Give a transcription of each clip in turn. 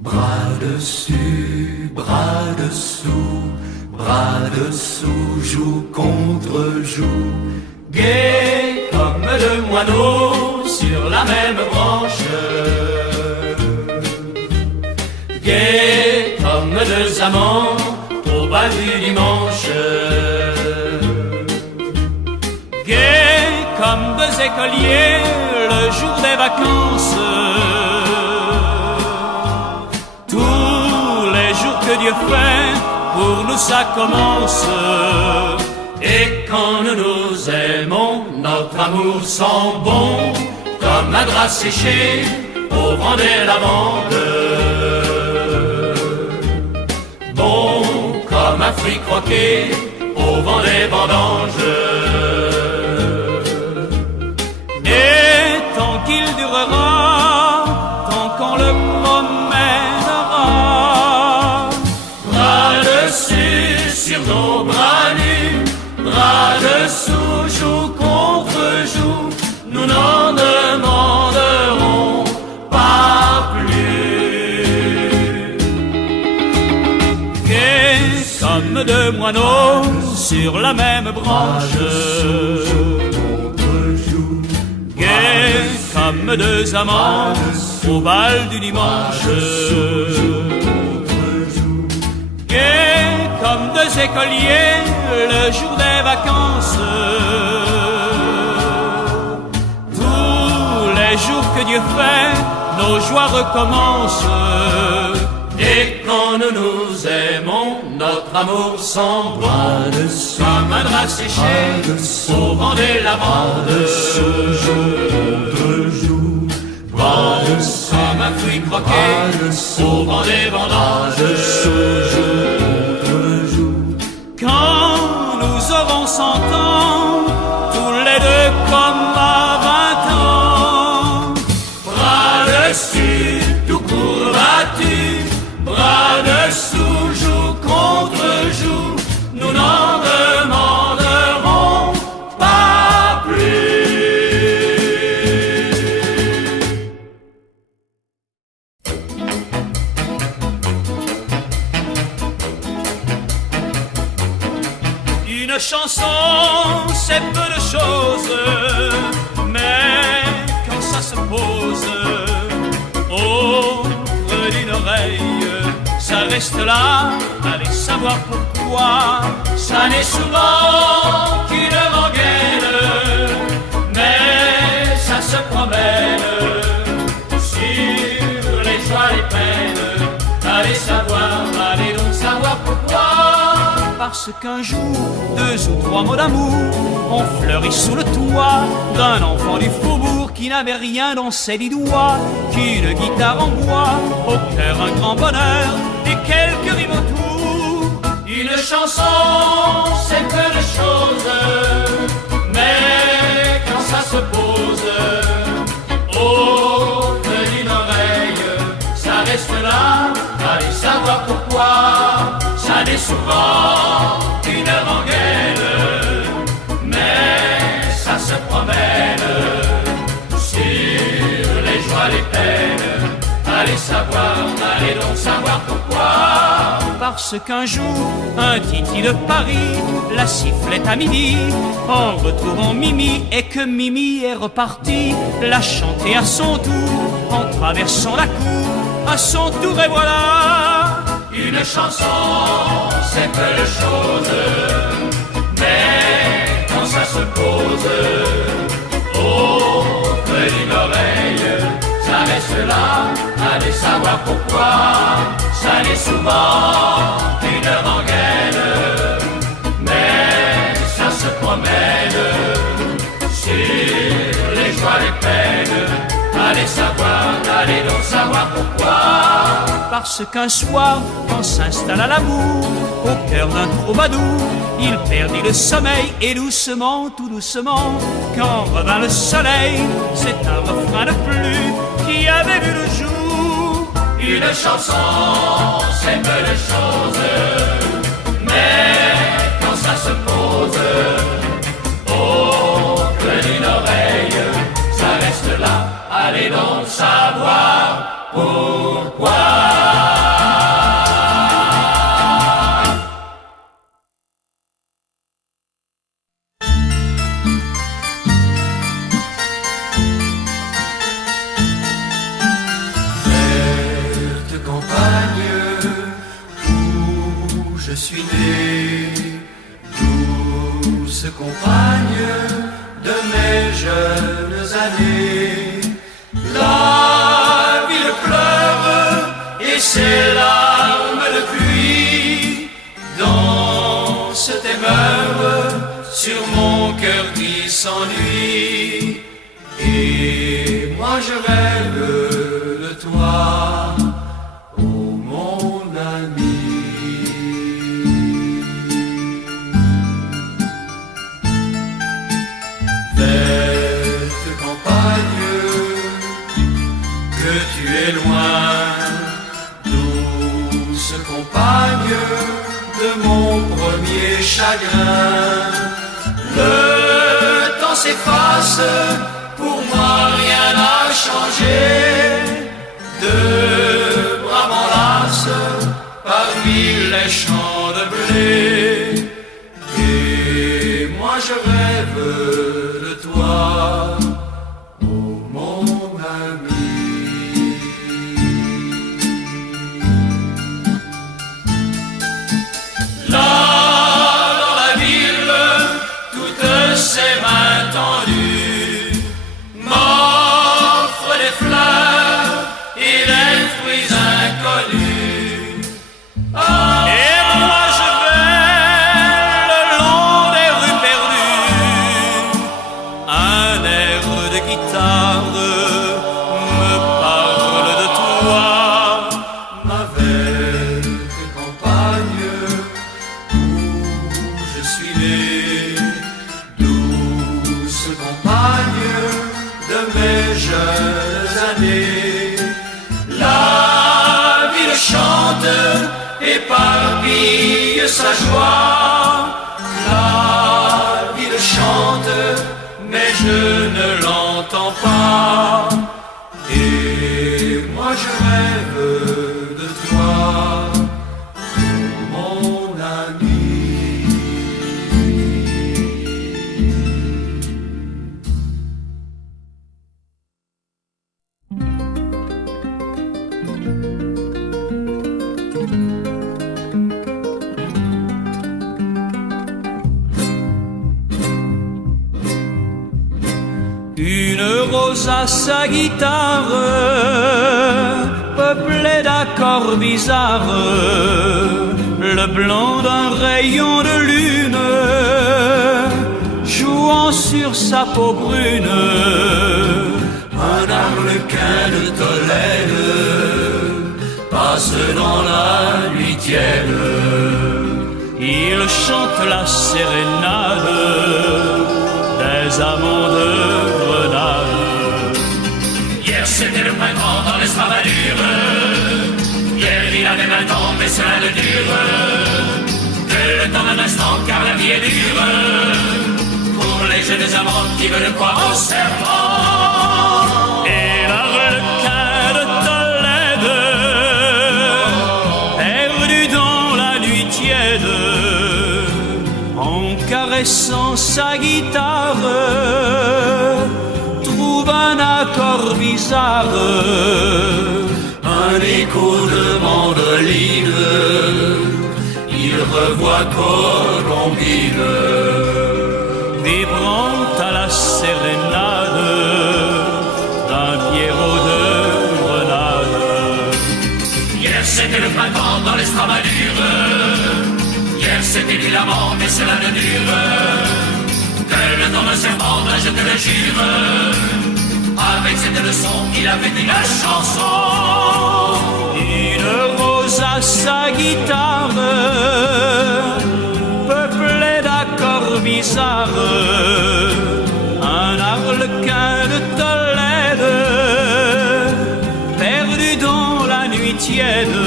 Bras dessus, bras dessous, joue contre joue. Gai comme deux moineaux sur la même branche. Gai comme deux amants au bal du dimanche. Gai comme deux écoliers le jour des vacances. Tous les jours que Dieu fait, pour nous ça commence. Et quand nous nous aimons, notre amour sent bon, comme un drap séché au vent des lavandes. Bon comme un fruit croqué au vent des vendanges. Et tant qu'il durera, tant qu'on le promènera, bras dessus sur nos bras nus, bras dessous, joue contre joue, nous n'en demanderons pas plus. Gai comme deux moineaux sur la même branche. Gai comme deux amants au bal du dimanche. Gai comme deux écoliers le jour des vacances. Tous les jours que Dieu fait, nos joies recommencent. Et quand nous nous aimons, notre amour sent bon, comme un drap séché au vent des lavandes. Bon comme un fruit croqué au vent des vendanges. Quand nous aurons 100 ans, tous les deux comme à 20 ans, bras dessus, tout court battu, bras dessous, joue contre joue, nous n'en demanderons pas plus. Une chanson, c'est peu de choses, mais quand ça se pose au creux d'une oreille, ça reste là, allez savoir pourquoi. Ça n'est souvent qu'une rengaine, mais ça se promène sur les joies et peines. Allez savoir, allez donc savoir pourquoi. Parce qu'un jour, 2 ou 3 mots d'amour ont fleuri sous le toit d'un enfant du faubourg qui n'avait rien dans ses 10 doigts qu'une guitare en bois, au cœur un grand bonheur et quelques rimes autour. Une chanson, c'est peu de choses, mais quand ça se pose au creux d'une oreille, ça reste là, allez savoir pourquoi. Ça n'est souvent qu'une rengaine, mais ça se promène sur les joies, les peines. Allez savoir, allez donc savoir pourquoi. Parce qu'un jour, un titi de Paris la sifflait à midi en retrouvant Mimi, et que Mimi est repartie la chanter à son tour en traversant la cour à son tour. Et voilà, une chanson, c'est peu de choses, mais quand ça se pose au creux d'une oreille, ça reste là, allez savoir pourquoi. Ça n'est souvent qu'une rengaine, mais ça se promène sur les joies, les peines. Allez savoir, allez donc savoir pourquoi. Parce qu'un soir, quand s'installa l'amour au cœur d'un troubadour, il perdit le sommeil et doucement, tout doucement, quand revint le soleil, c'est un refrain de plus qui avait vu le jour. Une chanson, c'est peu de choses, mais quand ça se pose au creux d'une oreille, ça reste là, allez donc savoir pourquoi. suis né, douce compagne de mes jeunes années. La ville pleure et ses larmes de pluie dansent et meurent sur mon cœur qui s'ennuie. Et moi je rêve de toi, oh mon ami. Verte campagne, que tu es loin, douce compagne de mon premier chagrin. Le temps s'efface, pour moi rien n'a changé. Deux bras m'enlacent parmi les champs de blé. Et moi je rêve de toi, oh mon ami. Là, dans la ville, toutes ces mains tendues m'offrent des fleurs et des fruits inconnus. Et moi je vais le long des rues perdues, un air de guitare me parle de toi. Ma verte campagne où je suis né, douce compagne de mes jeunes années. La ville chante, éparpille sa joie. La ville chante, mais je ne l'entends pas. Et moi je rêve de toi, oh mon ami. Une rose à sa guitare, peuplée d'accords bizarres, le blanc d'un rayon de lune, jouant sur sa peau brune. Un arlequin de Tolède passe dans la nuit tiède. Il chante la sérénade des amants de Grenade. Hier c'était le printemps dans l'Estravadure. Hier il avait 20 ans mais cela ne dure que le temps d'un instant car la vie est dure pour les jeunes amants qui veulent croire au serment. Et l'arlequin de Tolède, perdu dans la nuit tiède, en caressant sa guitare, trouve un accord bizarre, Un écho de mandoline, il revoit Colombine, vibrant à la sérénade d'un Pierrot de Grenade. Hier c'était le printemps dans l'Estravadure. Hier c'était l'amant mais cela ne dure que le temps d'un serment, je te le jure. Avec cette leçon il avait dit la chanson. Une rose à sa guitare, peuplée d'accords bizarres, un arlequin de Tolède, perdu dans la nuit tiède,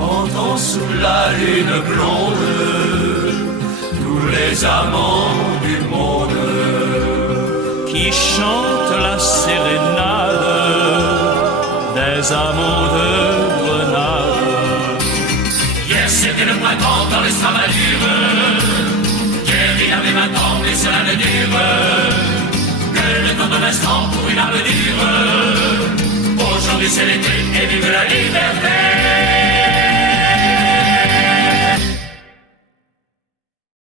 entend sous la lune blonde tous les amants du monde. qui chante la sérénade des amants de Grenade. Hier c'était le printemps dans l'Estravadure. Hier il avait 20 ans mais cela ne dure que le temps d'un instant pour une âme dure. Aujourd'hui c'est l'été et vive la liberté.